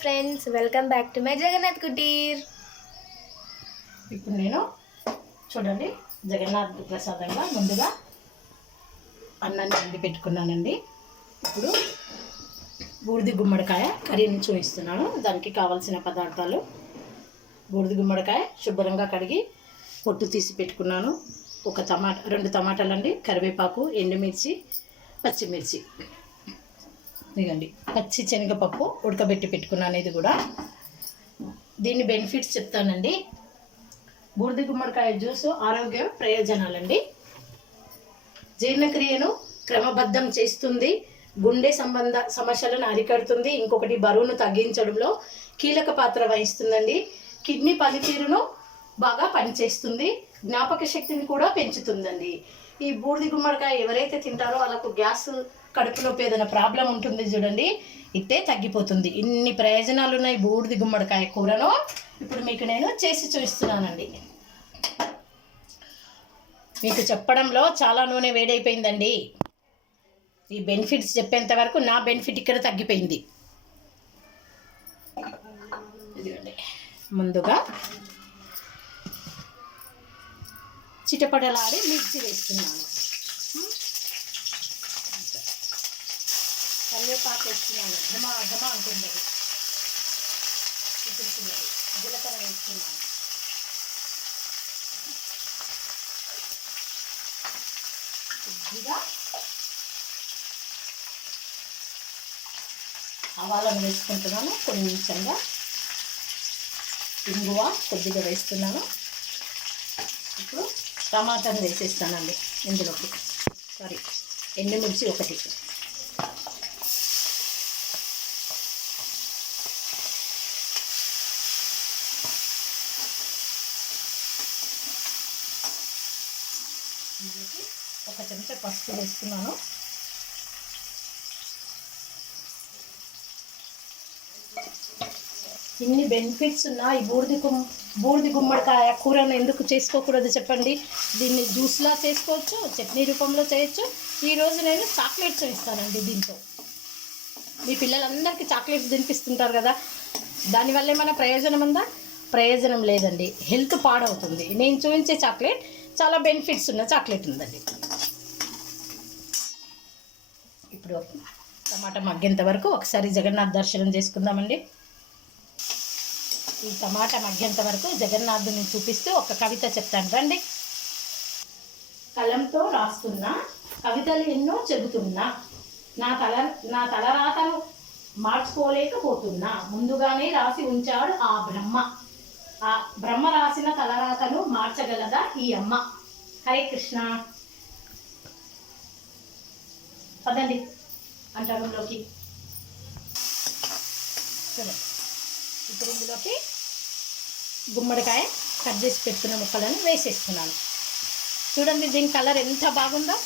Friends, welcome back to my Jagannath Kutir. ఇప్పుడు నేను చూడండి జగన్నాథ్ ప్రసాదంగా ముందుగా అన్నాన్ని వండి పెట్టుకున్నానండి. ఇప్పుడు బూడిది గుమ్మడికాయ కర్రీని చూపిస్తున్నాను. దానికి కావాల్సిన పదార్థాలు: బూడిది గుమ్మడికాయ శుభ్రంగా కడిగి పొట్టు తీసి పెట్టుకున్నాను. ఒక టమాటా, 2 టమాటాలండి, కరివేపాకు, ఎండుమిర్చి, పచ్చిమిర్చి, ఇదిగండి పచ్చి శనగపప్పు ఉడకబెట్టి పెట్టుకున్నాను. ఇది కూడా దీని బెనిఫిట్స్ చెప్తానండి. బూడిద గుమ్మడికాయ జ్యూసు ఆరోగ్య ప్రయోజనాలండి. జీర్ణక్రియను క్రమబద్ధం చేస్తుంది, గుండె సంబంధ సమస్యలను అరికడుతుంది, ఇంకొకటి బరువును తగ్గించడంలో కీలక పాత్ర వహిస్తుందండి. కిడ్నీ పనితీరును బాగా పనిచేస్తుంది, జ్ఞాపక శక్తిని కూడా పెంచుతుందండి. ఈ బూడిద గుమ్మడికాయ ఎవరైతే తింటారో వాళ్ళకు గ్యాస్, కడుపులో ఏదైనా ప్రాబ్లం ఉంటుంది చూడండి, ఇట్టే తగ్గిపోతుంది. ఇన్ని ప్రయోజనాలు ఉన్నాయి బూడిద గుమ్మడికాయ కూరలో. ఇప్పుడు మీకు నేను చేసి చూపిస్తున్నానండి. మీకు చెప్పడంలో చాలా నూనె వేడైపోయిందండి. ఈ బెనిఫిట్స్ చెప్పేంత వరకు నా బెనిఫిట్ ఇక్కడ తగ్గిపోయింది. ఇదిగోండి, ముందుగా చిటపటలాడి మిర్చి వేస్తున్నాను, కరివేపాకు వేస్తున్నాను, ఘమ ఘమ అంటుంది. ఇప్పుడు జీలకర్ర వేస్తున్నాను, కొద్దిగా ఆవాలను వేసుకుంటున్నాను, కొంచెంగా ఇంగువ కొద్దిగా వేస్తున్నాను. ఇప్పుడు టమాటాను వేసేస్తానండి ఇందులోకి. ఎండుమిర్చి 1, ఇందులోకి 1 చెంచా పసుపు వేస్తున్నాను. ఇన్ని బెనిఫిట్స్ ఉన్న ఈ బూడిద గుమ్మడికాయ కూరను ఎందుకు చేసుకోకూడదు చెప్పండి. దీన్ని జ్యూస్లా చేసుకోవచ్చు, చట్నీ రూపంలో చేయొచ్చు. ఈరోజు నేను చాక్లెట్స్ ఇస్తానండి. దీంతో మీ పిల్లలందరికీ చాక్లెట్స్ తినిపిస్తుంటారు కదా, దానివల్ల ఏమైనా ప్రయోజనం ఉందా? ప్రయోజనం లేదండి, హెల్త్ పాడవుతుంది. నేను చూపించే చాక్లెట్ చాలా బెనిఫిట్స్ ఉన్న చాక్లెట్ ఉందండి. ఇప్పుడు టమాటా మగ్గేంత వరకు ఒకసారి జగన్నాథ్ దర్శనం చేసుకుందామండి. ఈ టమాటా మగ్గేంత వరకు జగన్నాథుని చూపిస్తూ ఒక కవిత చెప్తాను రండి. కలంతో రాస్తున్నా, కవితలు ఎన్నో చెబుతున్నా, నా తలరాతను మార్చుకోలేకపోతున్నా, ముందుగానే రాసి ఉంచాడు ఆ బ్రహ్మ రాసిన తలరాతను మార్చగలదా ఈ అమ్మ. హరే కృష్ణ. పదండి అంటరంలోకి. సరే, ఇప్పుడు ఇందులోకి గుమ్మడికాయ కట్ చేసి పెట్టుకున్న ముక్కలను వేసేస్తున్నాను. చూడండి దీని కలర్ ఎంత బాగుందో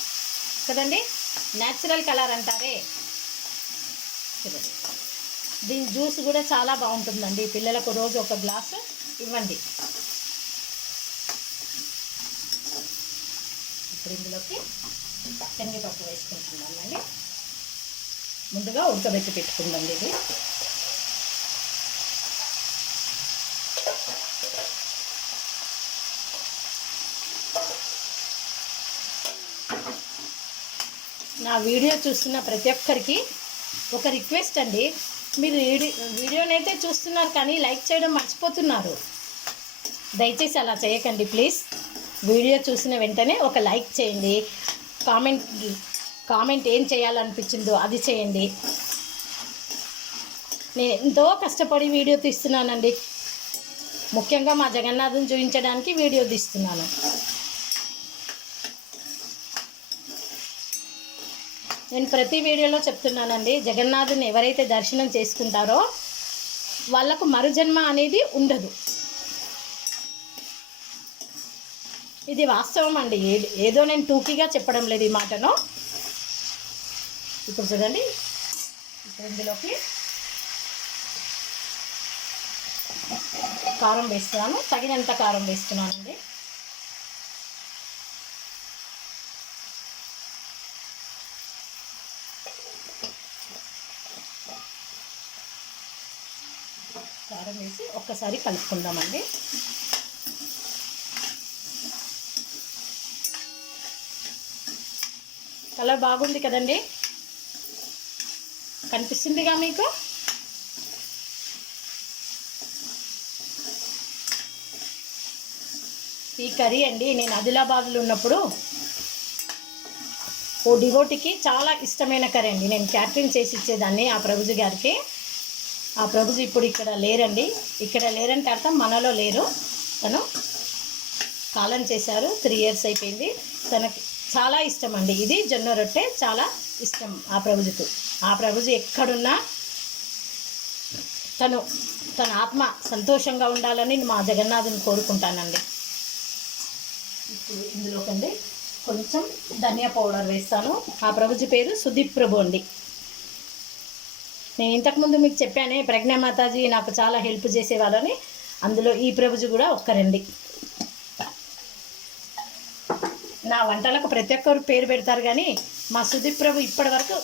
కదండి, న్యాచురల్ కలర్ అంటారే. చూడండి, దీని జ్యూస్ కూడా చాలా బాగుంటుందండి. పిల్లలకు రోజు 1 గ్లాసు ఇవ్వండి. ఇప్పుడు ఇందులోకి శనగపప్పు వేసుకుంటున్నానండి. ముందుగా ఉడకబెట్టి పెట్టుకుందండి ఇది. నా వీడియో చూస్తున్న ప్రతి ఒక్కరికి ఒక రిక్వెస్ట్ అండి. మీరు వీడియోనైతే చూస్తున్నారు కానీ లైక్ చేయడం మర్చిపోతున్నారు. దయచేసి అలా చేయకండి ప్లీజ్. వీడియో చూసిన వెంటనే ఒక లైక్ చేయండి, కామెంట్ ఏం చేయాలనిపించిందో అది చేయండి. నేను ఎంతో కష్టపడి వీడియో తీస్తున్నానండి. ముఖ్యంగా మా జగన్నాథుని చూపించడానికి వీడియో తీస్తున్నాను. నేను ప్రతి వీడియోలో చెప్తున్నానండి, జగన్నాథుని ఎవరైతే దర్శనం చేసుకుంటారో వాళ్ళకు మరుజన్మ అనేది ఉండదు. ఇది వాస్తవం అండి, ఏదో నేను టూకీగా చెప్పడం లేదు ఈ మాటను. ఇప్పుడు చూడండి, ఇప్పుడు ఇందులోకి కారం వేస్తున్నాను, తగినంత కారం వేస్తున్నానండి. కారం వేసి ఒక్కసారి కలుపుకుందామండి. కలర్ బాగుంది కదండి, కనిపిస్తుందిగా మీకు. ఈ కర్రీ అండి నేను ఆదిలాబాద్లో ఉన్నప్పుడు ఓ డివోటీకి చాలా ఇష్టమైన కర్రీ అండి. నేను క్యాటరింగ్ చేసి ఇచ్చేదాన్ని ఆ ప్రభుజీ గారికి. ఆ ప్రభుజీ ఇప్పుడు ఇక్కడ లేరండి. ఇక్కడ లేరంటే అర్థం మనలో లేరు. తను కాలం చేశారు, 3 years అయిపోయింది. తనకి చాలా ఇష్టం అండి ఇది జొన్న రొట్టె, చాలా ఇష్టం ఆ ప్రభుజీకి. ఆ ప్రభుజీ ఎక్కడున్నా తన ఆత్మ సంతోషంగా ఉండాలని మా జగన్నాథుని కోరుకుంటానండి. ఇప్పుడు ఇందులోకండి కొంచెం ధనియా పౌడర్ వేస్తాను. ఆ ప్రభుజీ పేరు సుదీప్ ప్రభు అండి. నేను ఇంతకుముందు మీకు చెప్పానే ప్రజ్ఞా మాతాజీ నాకు చాలా హెల్ప్ చేసేవాళ్ళని, అందులో ఈ ప్రభుజీ కూడా ఒక్కరండి. నా వంటలకు ప్రతి ఒక్కరు పేరు పెడతారు, కానీ మా సుదీప్ ప్రభు ఇప్పటి వరకు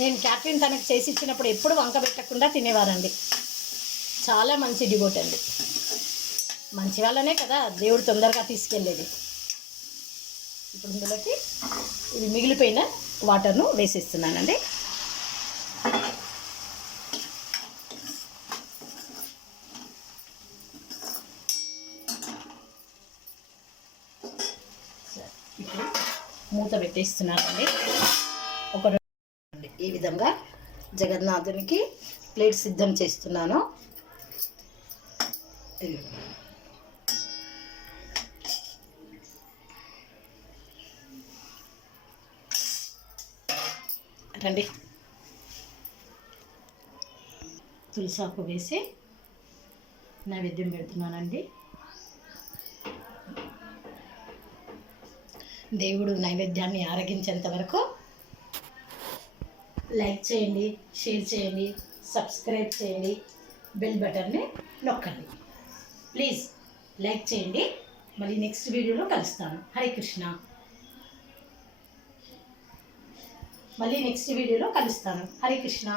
నేను క్యాటరింగ్ తనకు చేసి ఇచ్చినప్పుడు ఎప్పుడు వంక పెట్టకుండా తినేవారండి. చాలా మంచి డివోట్ అండి. మంచి వాళ్ళనే కదా దేవుడు తొందరగా తీసుకెళ్ళేది. ఇప్పుడు ఇందులోకి ఇది మిగిలిపోయిన వాటర్ను వేసేస్తున్నానండి. ఇప్పుడు మూత పెట్టేస్తున్నానండి. ఈ విధంగా జగన్నాథునికి ప్లేట్ సిద్ధం చేస్తున్నాను. రండి, తులసాకు వేసి నైవేద్యం పెడుతున్నానండి. దేవుడు నైవేద్యాన్ని ఆరగించేంత వరకు లైక్ చేయండి, షేర్ చేయండి, సబ్స్క్రైబ్ చేయండి, బెల్ బటన్ని నొక్కండి. ప్లీజ్ లైక్ చేయండి. మళ్ళీ నెక్స్ట్ వీడియోలో కలుస్తాను. హరే కృష్ణ. మళ్ళీ నెక్స్ట్ వీడియోలో కలుస్తాను. హరే కృష్ణ.